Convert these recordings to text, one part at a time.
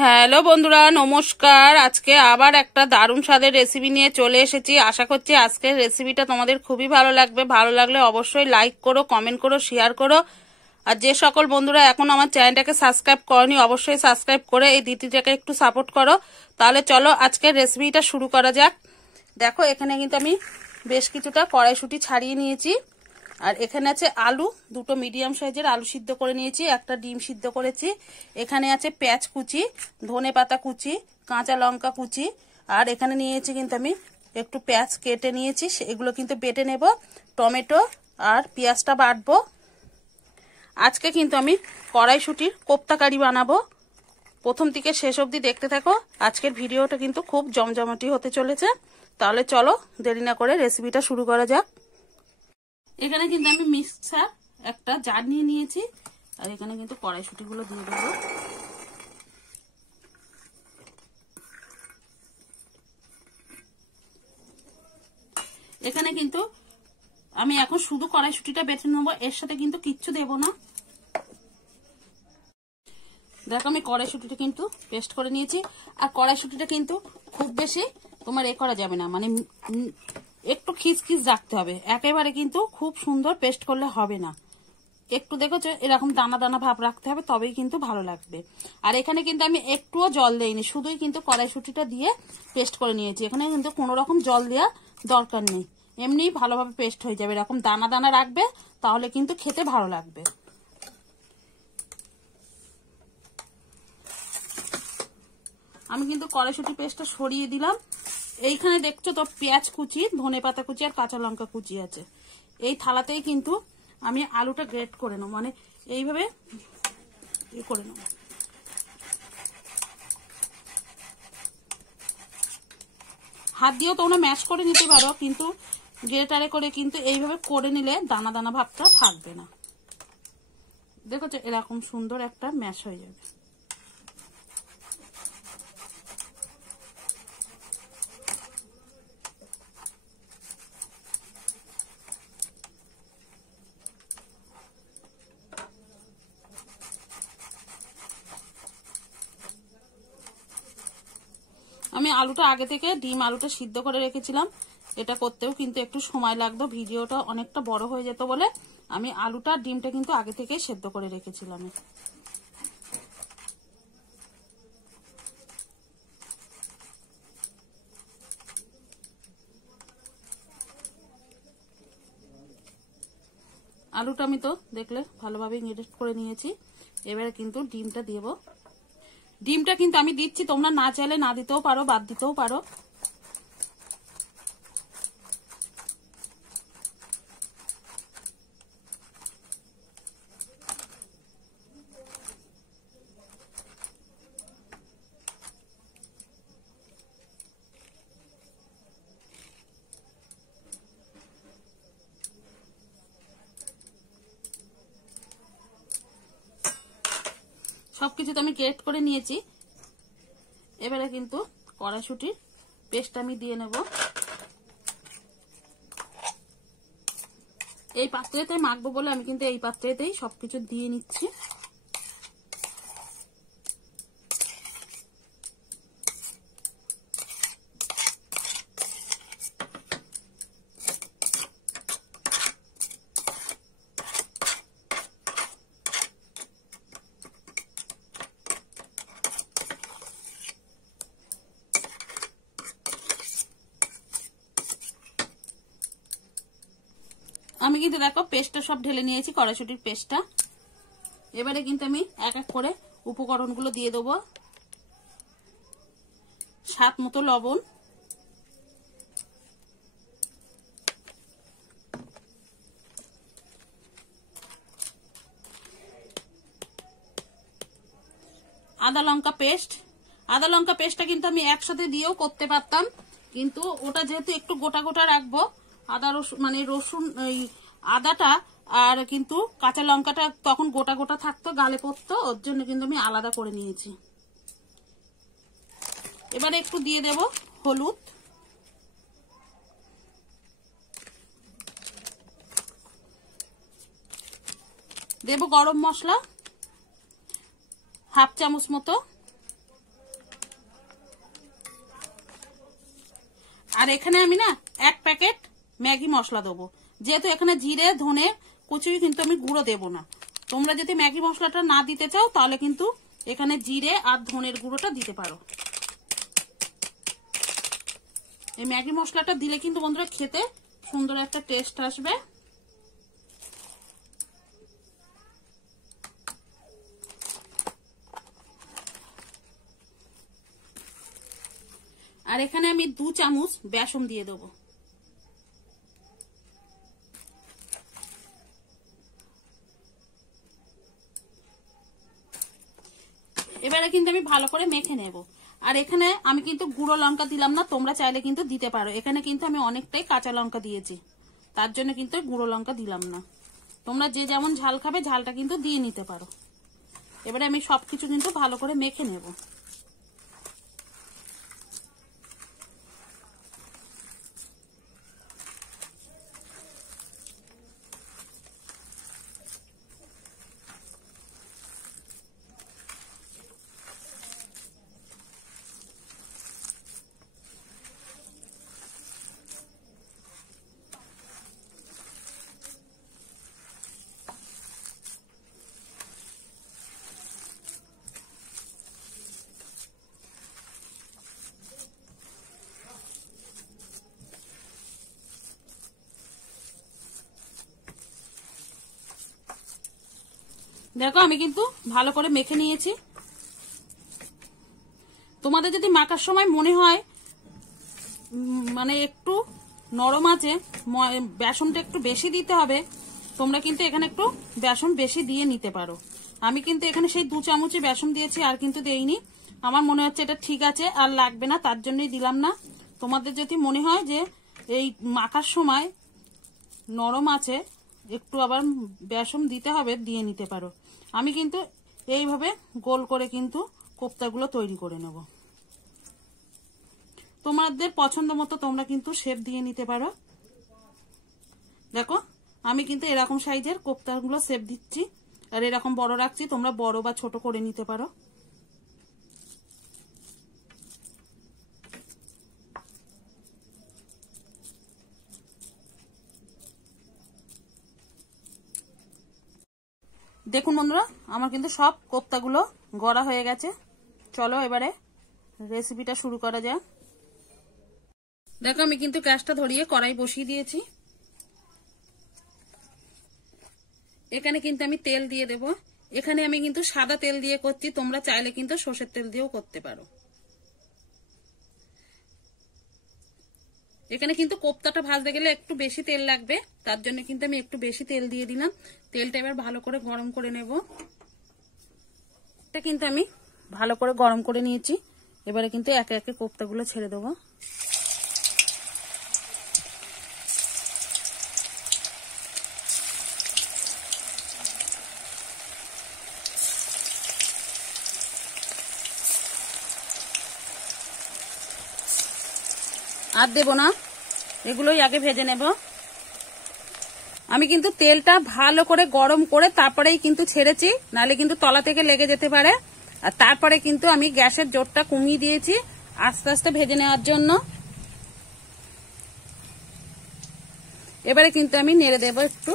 Hello বন্ধুরা, নমস্কার। আজকে আবার একটা দারুণ স্বাদের রেসিপি নিয়ে চলে এসেছি। আশা করছি আজকের রেসিপিটা তোমাদের খুবই ভালো লাগবে। ভালো লাগলে অবশ্যই লাইক করো, কমেন্ট করো, শেয়ার করো। আর যে সকল বন্ধুরা এখন আমার চ্যানেলটাকে সাবস্ক্রাইব করনি, অবশ্যই সাবস্ক্রাইব করে এই দিদিটাকে একটু সাপোর্ট করো। তাহলে চলো আজকের রেসিপিটা শুরু করা যাক। দেখো, এখানে কিন্তু আমি বেশ কিছুটা কড়াইশুঁটি ছাড়িয়ে নিয়েছি। আর এখানে আছে আলু, দুটো মিডিয়াম সাইজের আলু সিদ্ধ করে নিয়েছি, একটা ডিম সিদ্ধ করেছি। এখানে আছে পেঁয়াজ কুচি, ধনে পাতা কুচি, কাঁচা লঙ্কা কুচি। আর এখানে নিয়েছি কিন্তু আমি একটু পেঁয়াজ কেটে নিয়েছি, এগুলো কিন্তু বেটে নেব। টমেটো আর পেঁয়াজটা বাটবো। আজকে কিন্তু আমি কড়াইশুঁটির কোপ্তা কারি বানাবো। প্রথম থেকে শেষ অবধি দেখতে থাকো। আজকের ভিডিওটা কিন্তু খুব জমজমাটি হতে চলেছে। তাহলে চলো দেরি না করে রেসিপিটা শুরু করা যাক। এখানে কিন্তু আমি মিক্সার একটা জার নিয়ে নিয়েছি। আর এখানে কিন্তু কড়াইশুঁটিগুলো দিয়ে দেবো। এখানে কিন্তু আমি এখন শুধু কড়াইশুঁটিটা বেছে নেবো, এর সাথে কিন্তু কিচ্ছু দেব না। দেখো, আমি কড়াইশুঁটিটা কিন্তু পেস্ট করে নিয়েছি। আর কড়াইশুঁটিটা কিন্তু খুব বেশি তোমার করা যাবে না, মানে একটু খিচখিচ রাখতে হবে। একেবারে কিন্তু খুব সুন্দর পেস্ট করলে হবে না, একটু দেখেছো এরকম দানা দানা ভাব রাখতে হবে, তবেই কিন্তু ভালো লাগবে। আর এখানে কিন্তু আমি একটুও জল দেইনি, শুধুই কিন্তু কড়াইশুঁটিটা দিয়ে পেস্ট করে নিয়েছি। এখানে কিন্তু কোনো রকম জল দেওয়া দরকার নেই, এমনি ভালোভাবে পেস্ট হয়ে যাবে। এরকম দানা দানা রাখবে, তাহলে কিন্তু খেতে ভালো লাগবে। আমি কিন্তু কড়াইশুঁটি পেস্টটা সরিয়ে দিলাম। এইখানে দেখছো তো পেঁয়াজ কুচি, ধনে পাতা কুচি আর কাঁচা লঙ্কা কুচি আছে। এই থালাতেই কিন্তু আমি আলুটা গ্রেট করে নেব, মানে এইভাবে করে নেব। হাত দিয়েও তোমরা ম্যাশ করে নিতে পারো, কিন্তু গ্রেটারে করে কিন্তু এইভাবে করে নিলে দানা দানা ভাবটা থাকবে না। দেখো এরকম সুন্দর একটা ম্যাশ হয়ে যাবে। আমি আলুটা আগে থেকে ডিম আলুটা সিদ্ধ করে রেখেছিলাম। এটা করতেও কিন্তু একটু সময় লাগতো, ভিডিওটা অনেকটা বড় হয়ে যেত বলে আমি আলুটা ডিমটা কিন্তু আগে থেকে সেদ্ধ করে রেখেছিলাম। আলুটা আমি তো দেখলে ভালোভাবে গ্রেট করে নিয়েছি। এবারে কিন্তু ডিমটা দেব। ডিমটা কিন্তু আমি দিচ্ছি, তোমরা না চাইলে না দিতেও পারো, বাদ দিতেও পারো। সবকিছু তো আমি গ্রেট করে নিয়েছি। এবারে কিন্তু কড়াইশুঁটির পেস্ট আমি দিয়ে নেব। এই পাত্রেতে মাখবো বলে আমি কিন্তু এই পাত্রেতেই সবকিছু দিয়ে নিচ্ছি। আমি কিন্তু দেখো পেস্টটা সব ঢেলে নিয়েছি, কড়াইশুঁটির পেস্টটা। এবারে কিন্তু আমি এক এক করে উপকরণগুলো দিয়ে দেবো। স্বাদ মতো লবণ, আদা লঙ্কা পেস্ট। আদা লঙ্কা পেস্টটা কিন্তু আমি একসাথে দিয়েও করতে পারতাম, কিন্তু ওটা যেহেতু একটু গোটা গোটা রাখবো, আদা রসুন মানে রসুন এই আদাটা আর কিন্তু কাঁচা লঙ্কাটা তখন গোটা গোটা থাকতো, গালে পড়তো, ওর জন্য কিন্তু আমি আলাদা করে নিয়েছি। এবারে একটু দিয়ে দেব হলুদ, দেব গরম মশলা হাফ চামচ মতো, আর এখানে আমি না 1 প্যাকেট ম্যাগি মশলা দেবো, যেহেতু এখানে জিরে ধনে কিছুই কিন্তু আমি গুঁড়ো দেবো না। তোমরা যদি ম্যাগি মশলাটা না দিতে চাও তাহলে কিন্তু এখানে জিরে আর ধনের গুঁড়োটা দিতে পারো। এই ম্যাগি মশলাটা দিলে কিন্তু বন্ধুরা খেতে সুন্দর একটা টেস্ট আসবে। আর এখানে আমি 2 চামচ বেসন দিয়ে দেবো। এবারে কিন্তু আমি ভালো করে মেখে নেব। আর এখানে আমি কিন্তু গুঁড়ো লঙ্কা দিলাম না, তোমরা চাইলে কিন্তু দিতে পারো। এখানে কিন্তু আমি অনেকটাই কাঁচা লঙ্কা দিয়েছি, তার জন্য কিন্তু গুঁড়ো লঙ্কা দিলাম না। তোমরা যে যেমন ঝাল খাবে ঝালটা কিন্তু দিয়ে নিতে পারো। এবারে আমি সবকিছু কিন্তু ভালো করে মেখে নেব। দেখো আমি কিন্তু ভালো করে মেখে নিয়েছি। তোমাদের যদি মাখার সময় মনে হয় মানে একটু নরম আছে, বেসনটা একটু বেশি দিতে হবে, তোমরা কিন্তু এখানে একটু বেসন বেশি দিয়ে নিতে পারো। আমি কিন্তু এখানে সেই 2 চামচই বেসন দিয়েছি, আর কিন্তু দেইনি। আমার মনে হচ্ছে এটা ঠিক আছে আর লাগবে না, তার জন্যই দিলাম না। তোমাদের যদি মনে হয় যে এই মাখার সময় নরম আছে একটু আবার বেসন দিতে হবে, দিয়ে নিতে পারো। আমি কিন্তু এইভাবে গোল করে কিন্তু কোপ্তাগুলো তৈরি করে নেব। তোমাদের পছন্দ মতো তোমরা কিন্তু শেপ দিয়ে নিতে পারো। দেখো আমি কিন্তু এরকম সাইজের কোপ্তাগুলো শেপ দিচ্ছি, আর এরকম বড় রাখছি, তোমরা বড় বা ছোট করে নিতে পারো। দেখুন বন্ধুরা আমার কিন্তু সব কোপ্তাগুলো গড়া হয়ে গেছে। চলো এবারে রেসিপিটা শুরু করা যাক। দেখো আমি কিন্তু গ্যাসটা ধরিয়ে কড়াই বসিয়ে দিয়েছি। এখানে কিন্তু আমি তেল দিয়ে দেব। এখানে আমি কিন্তু সাদা তেল দিয়ে করছি, তোমরা চাইলে কিন্তু সরষের তেল দিয়েও করতে পারো। এখানে কিন্তু কোপ্তাটা ভাজতে গেলে একটু বেশি তেল লাগবে, তার জন্য কিন্তু আমি একটু বেশি তেল দিয়ে দিলাম। তেলটা এবার ভালো করে গরম করে নেব। এটা কিন্তু আমি ভালো করে গরম করে নিয়েছি। এবারে কিন্তু একে একে কোপ্তাগুলো ছেড়ে দেবো। আর দেব না, এগুলোই আগে ভেজে নেব। আমি কিন্তু তেলটা ভালো করে গরম করে তারপরেই কিন্তু ছেড়েছি, নাহলে কিন্তু তলা থেকে লেগে যেতে পারে। আর তারপরে কিন্তু আমি গ্যাসের জোরটা কমিয়ে দিয়েছি আস্তে আস্তে ভেজে নেওয়ার জন্য। এবারে কিন্তু আমি নেড়ে দেব একটু।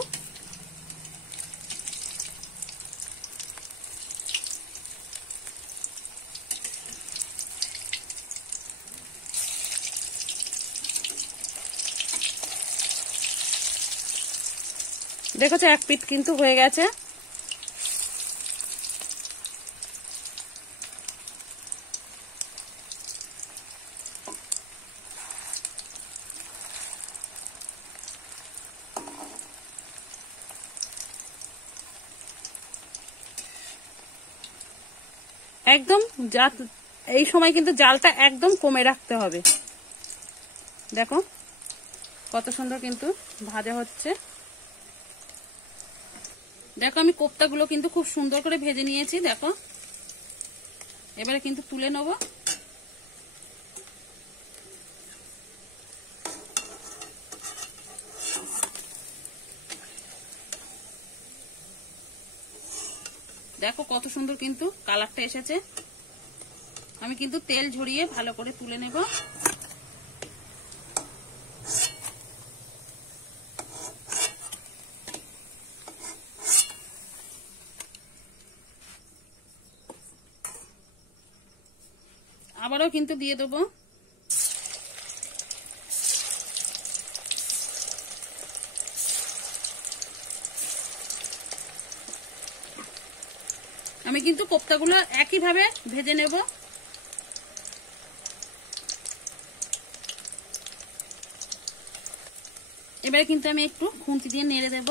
দেখো এক পিঠ কিন্তু হয়ে গেছে। একদম এই সময় কিন্তু জালটা একদম কমে রাখতে হবে। দেখো কত সুন্দর কিন্তু ভাজা হচ্ছে। দেখো আমি কোপ্তাগুলো কিন্তু খুব সুন্দর করে ভেজে নিয়েছি। দেখো এবারে কিন্তু তুলে নেব। দেখো কত সুন্দর কিন্তু কালারটা এসেছে। আমি কিন্তু তেল ঝরিয়ে ভালো করে তুলে নেব। আবারও কিন্তু দিয়ে দেবো। আমি কিন্তু কোপ্তাগুলো একইভাবে ভেজে নেব। এবারে কিন্তু আমি একটু খুন্তি দিয়ে নেড়ে দেব।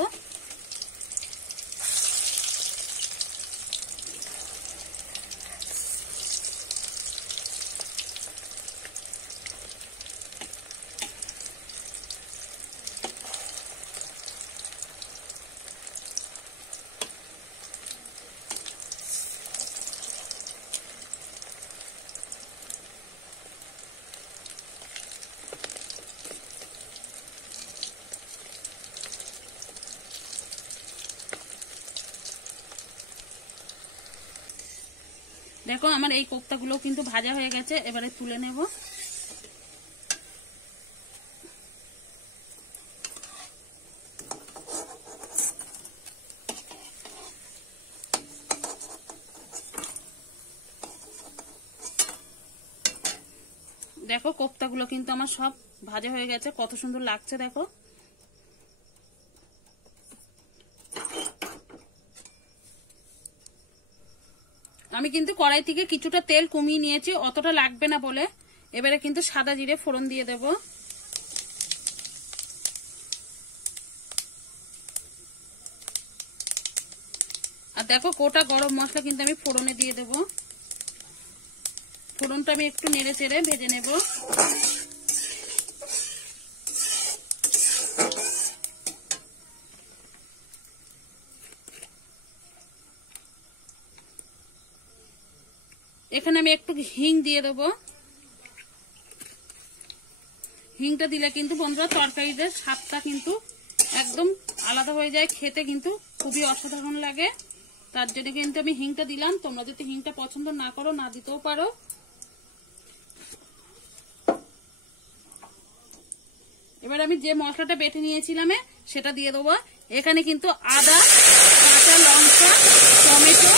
দেখো আমার এই কোপ্তাগুলো কিন্তু ভাজা হয়ে গেছে, এবারে তুলে নেব। দেখো কোপ্তাগুলো কিন্তু আমার সব ভাজা হয়ে গেছে, কত সুন্দর লাগছে দেখো। আমি কিন্তু কড়াই থেকে কিছুটা তেল কমিয়ে নিয়েছি, অতটা লাগবে না বলে। এবারে কিন্তু সাদা জিরে ফোড়ন দিয়ে দেব। আর দেখো গোটা গরম মশলা কিন্তু আমি ফোড়নে দিয়ে দেব। ফোড়নটা আমি একটু নেড়ে চেড়ে ভেজে নেব। এখানে আমি একটু হিং দিয়ে দেবো। হিংটা দিলে কিন্তু বন্ধুরা তরকারিতে স্বাদটা কিন্তু একদম আলাদা হয়ে যায়, খেতে কিন্তু খুবই অসাধারণ লাগে। তার জন্য কিন্তু আমি হিংটা দিলাম। তোমরা যদি হিংটা পছন্দ না করো না দিতেও পারো। এবার আমি যে মশলাটা বেটে নিয়েছিলাম সেটা দিয়ে দেবো। এখানে কিন্তু আদা, কাঁচা লঙ্কা, টমেটো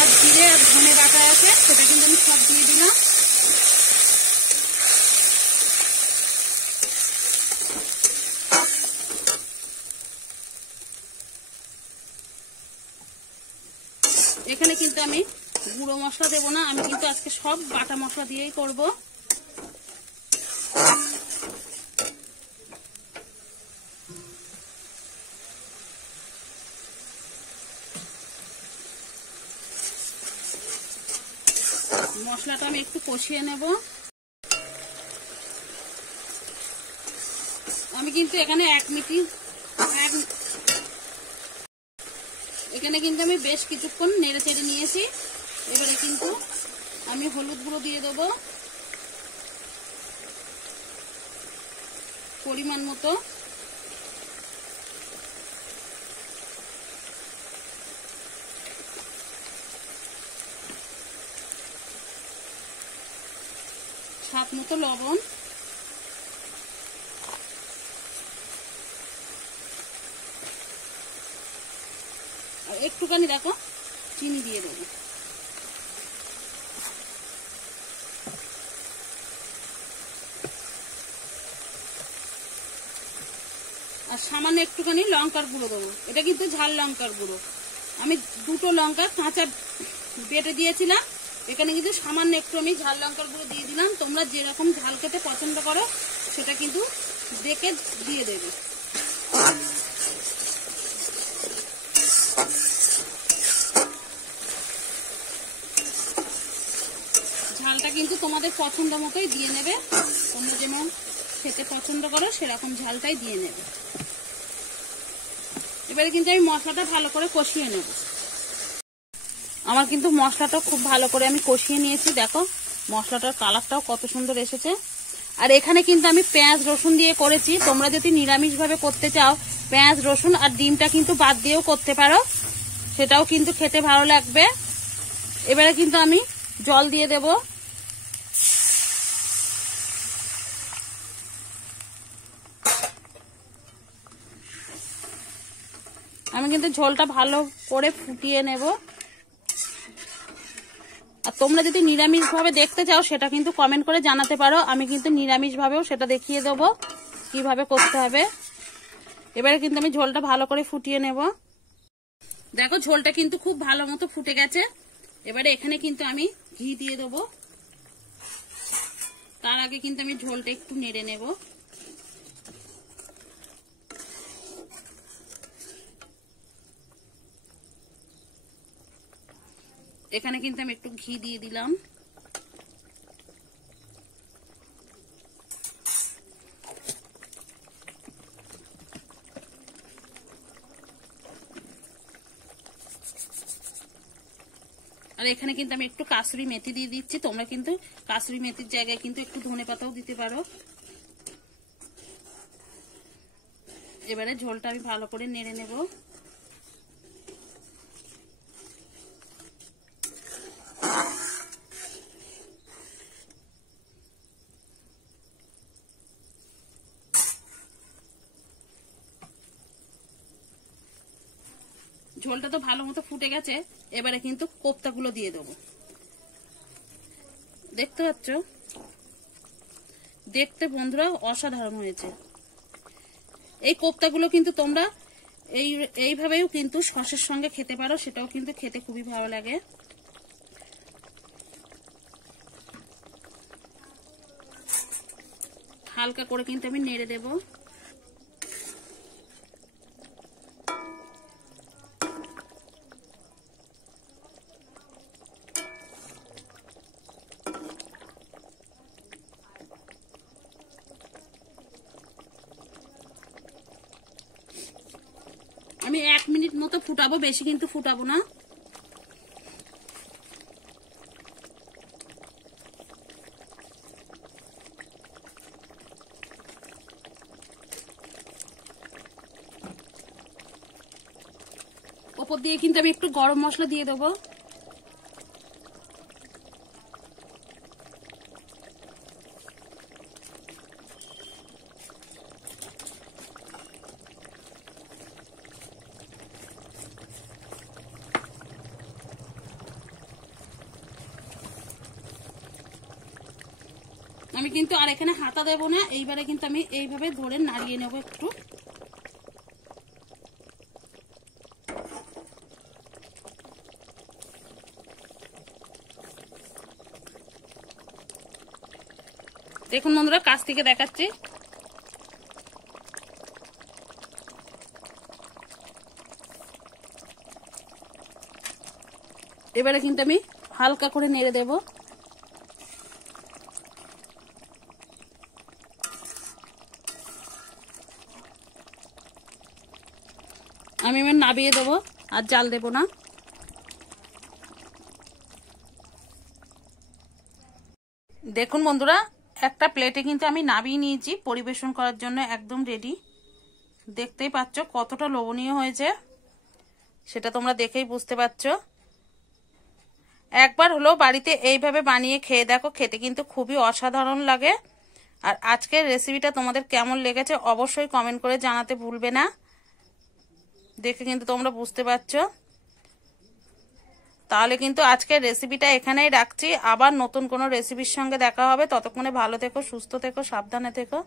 আর জিরে আর ধনে বাটা আছে, সেটা কিন্তু আমি সব দিয়ে দিলাম। এখানে কিন্তু আমি গুঁড়ো মশলা দেবো না, আমি কিন্তু আজকে সব বাটা মশলা দিয়েই করব। মশলাটা আমি একটু কষিয়ে নেব। আমি কিন্তু এখানে এখানে কিন্তু আমি বেশ কিছুক্ষণ নেড়ে চেড়ে নিয়েছি। এবারে কিন্তু আমি হলুদ গুঁড়ো দিয়ে দেবো পরিমাণ মতো। স্বাদ মতো লবণ। আর একটুখানি দেখো চিনি দিয়ে দেবো। আর সামান্য একটুখানি লঙ্কার গুঁড়ো দেবো। এটা কিন্তু ঝাল লঙ্কার গুঁড়ো। আমি দুটো লঙ্কা কাঁচা বেটে দিয়েছিলাম, এখানে কিন্তু সামান্য একটু আমি ঝাল লঙ্কার গুঁড়ো দিয়ে দিলাম। তোমরা যেরকম ঝাল খেতে পছন্দ করো সেটা কিন্তু দেখে দিয়ে দেবে। ঝালটা কিন্তু তোমাদের পছন্দ মতোই দিয়ে নেবে। তোমরা যেমন খেতে পছন্দ করো সেরকম ঝালটাই দিয়ে নেবে। এবারে কিন্তু আমি মশলাটা ভালো করে কষিয়ে নেব। আমার কিন্তু মশলাটা খুব ভালো করে আমি কষিয়ে নিয়েছি। দেখো মশলাটার কালারটাও কত সুন্দর এসেছে। আর এখানে কিন্তু আমি পেঁয়াজ রসুন দিয়ে করেছি। তোমরা যদি নিরামিষ ভাবে করতে চাও পেঁয়াজ রসুন আর ডিমটা কিন্তু বাদ দিয়েও করতে পারো, সেটাও কিন্তু খেতে ভালো লাগবে। এবারে কিন্তু আমি জল দিয়ে দেব। আমি কিন্তু ঝোলটা ভালো করে ফুটিয়ে নেব। আর তোমরা যদি নিরামিষ ভাবে দেখতে চাও সেটা কিন্তু কমেন্ট করে জানাতে পারো, আমি কিন্তু নিরামিষ ভাবেও সেটা দেখিয়ে দেবো কিভাবে করতে হবে। এবারে কিন্তু আমি ঝোলটা ভালো করে ফুটিয়ে নেব। দেখো ঝোলটা কিন্তু খুব ভালো মতো ফুটে গেছে। এবারে এখানে কিন্তু আমি ঘি দিয়ে দেবো। তার আগে কিন্তু আমি ঝোলটা একটু নেড়ে নেব। এখানে কিন্তু আমি একটু ঘি দিয়ে দিলাম। আর এখানে কিন্তু আমি একটু কাসুরি মেথি দিয়ে দিচ্ছি। তোমরা কিন্তু কাসুরি মেথির জায়গায় কিন্তু একটু ধনেপাতাও দিতে পারো। এবারে ঝোলটা আমি ভালো করে নেড়ে নেব। ঝোলটা তো ভালো মতো ফুটে গেছে। এবারে কিন্তু কোপ্তাগুলো দিয়ে দেবো। দেখতে পাচ্ছ, দেখতে বন্ধুরা অসাধারণ হয়েছে। এই কোপ্তাগুলো কিন্তু তোমরা এইভাবেও কিন্তু সসের সঙ্গে খেতে পারো, সেটাও কিন্তু খেতে খুবই ভালো লাগে। হালকা করে কিন্তু আমি নেড়ে দেব। আমি 1 মিনিট মতো ফুটাবো, বেশি কিন্তু ফুটাবো না। ওপর দিয়ে কিন্তু আমি একটু গরম মশলা দিয়ে দেবো। আমি কিন্তু আর এখানে হাতা দেবো না। এইবারে কিন্তু আমি এইভাবে ধরে নাড়িয়ে নেব একটু। দেখুন বন্ধুরা, কাছ থেকে দেখাচ্ছি। এবারে কিন্তু আমি হালকা করে নেড়ে দেব। আমি এবার নাবিয়ে দেবো, আর জাল দেব না। দেখুন বন্ধুরা, একটা প্লেটে কিন্তু আমি নাবিয়ে নিয়েছি, পরিবেশন করার জন্য একদম রেডি। দেখতেই পাচ্ছ কতটা লোভনীয় হয়েছে, সেটা তোমরা দেখেই বুঝতে পারছো। একবার হলো বাড়িতে এইভাবে বানিয়ে খেয়ে দেখো, খেতে কিন্তু খুবই অসাধারণ লাগে। আর আজকের রেসিপিটা তোমাদের কেমন লেগেছে অবশ্যই কমেন্ট করে জানাতে ভুলবে না। দেখে কিন্তু তোমরা বুঝতে পারছো। তাহলে কিন্তু আজকের রেসিপিটা এখানেই রাখছি। আবার নতুন কোনো রেসিপির সঙ্গে দেখা হবে। ততক্ষণে ভালো থেকো, সুস্থ থেকো, সাবধানে থেকো।